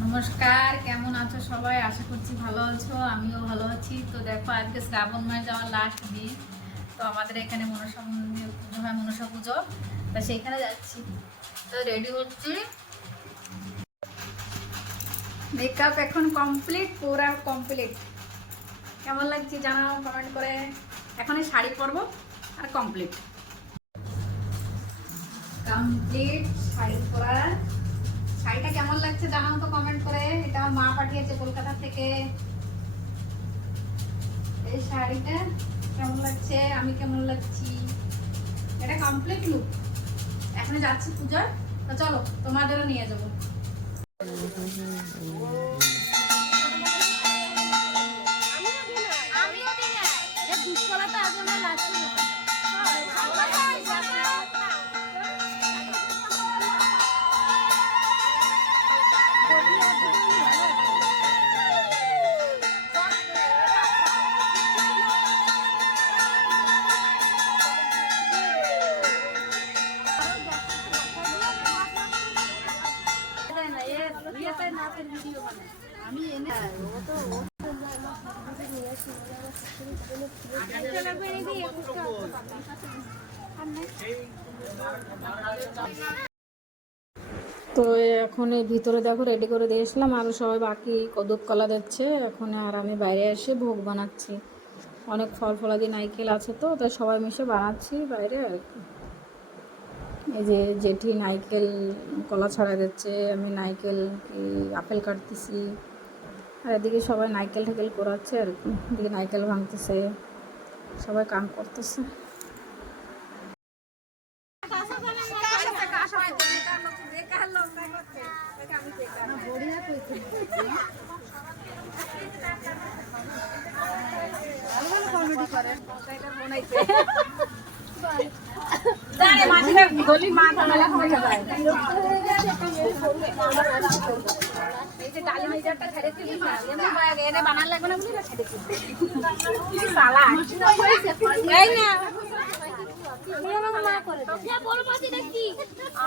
নমস্কার, কেমন আছো সবাই? আশা করছি ভালো আছো, আমিও ভালো আছি। তো দেখো, আজকে শ্রাবণ মাস যাওয়ার লাস্ট দিন। তো আমাদের এখানে মনসা মন্দির পুজো হয়, মনসা পুজো। তা সেইখানে যাচ্ছি, তো রেডি হচ্ছি। মেকআপ এখন কমপ্লিট, পুরা কমপ্লিট। কেমন লাগছে জানাও কমেন্ট করে। এখন শাড়ি পরবো আর কমপ্লিট কমপ্লিট শাড়ি পরা। শাড়িটা কেমন লাগছে জানাও তো কমেন্ট করে। এটা আমার মা পাঠিয়েছে কলকাতা থেকে। এই শাড়িটা কেমন লাগছে, আমি কেমন লাগছি, এটা কমপ্লিট লুক। এখন যাচ্ছি পূজার, তো চলো তোমাদেরও নিয়ে যাবো। তো এখন এই ভিতরে দেখো রেডি করে দিয়েছিলাম, আর সবাই বাকি কদক কলা দিচ্ছে এখন। আর আমি বাইরে এসে ভোগ বানাচ্ছি। অনেক ফল ফলাদি নারকেল আছে, তো তাই সবাই মিশে বানাচ্ছি বাইরে আর কি। এই যে জেঠি নারকেল কলা ছড়া দিচ্ছে, আমি নারকেল আপেল কাটতেছি, আর এদিকে সবাই নারকেল ঠাকেল করাচ্ছে আর কি। এদিকে নারকেল ভাঙতেছে, সবাই কাম করতেছে।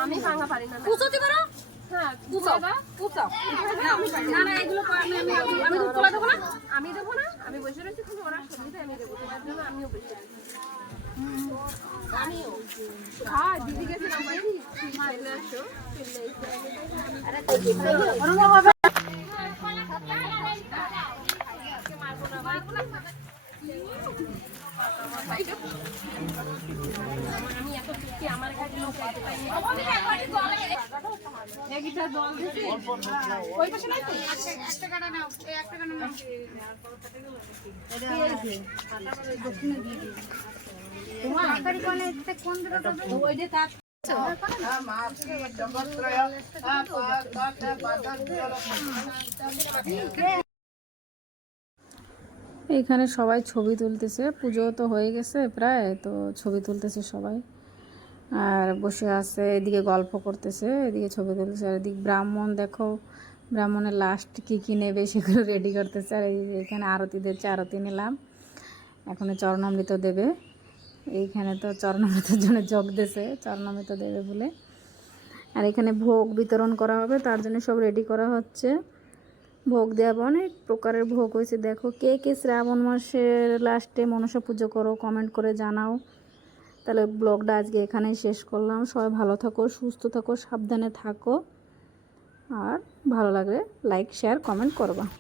আমি ভাঙা পারি না। আমি দেবো না, আমি বসে রয়েছি, তুমি ওরা সবজিতে আমি দেবো, তোমার জন্য আমিও বসে রয়েছি। আমিও হ্যাঁ, দিদি গেছিলাম বাড়ি, চলে আসো, আমি এত চুক্তি আমার কাছে লোক পাইতে পাইনি। ওই পাশে নাই তো, একটা কাটা নাও, এই একটা কাটা নাও। তোমার আকারি কোনে এতে কোন দিকে যাবে? ওই যে কাট এইখানে সবাই ছবি তুলতেছে, পুজো তো হয়ে গেছে প্রায়, তো ছবি তুলতেছে সবাই। আর বসে আছে, এদিকে গল্প করতেছে, এদিকে ছবি তুলতেছে। আর এদিকে ব্রাহ্মণ দেখো, ব্রাহ্মণের লাস্ট কী নেবে সেগুলো রেডি করতেছে। আর এখানে আরতি দিচ্ছে, আরতি নিলাম। এখন চরণামৃত দেবে। এইখানে তো চরণামৃতের জন্য যোগ দিয়েছে, চরণামৃত দেবে বলে। আর এখানে ভোগ বিতরণ করা হবে, তার জন্য সব রেডি করা হচ্ছে। ভোগ দেওয়া অনেক প্রকারের ভোগ হয়েছে। দেখো কে কে শ্রাবণ মাসের লাস্টে মনসা পুজো করো কমেন্ট করে জানাও। তাহলে ব্লগটা আজকে এখানেই শেষ করলাম। সবাই ভালো থাকো, সুস্থ থাকো, সাবধানে থাকো, আর ভালো লাগলে লাইক শেয়ার কমেন্ট করবা।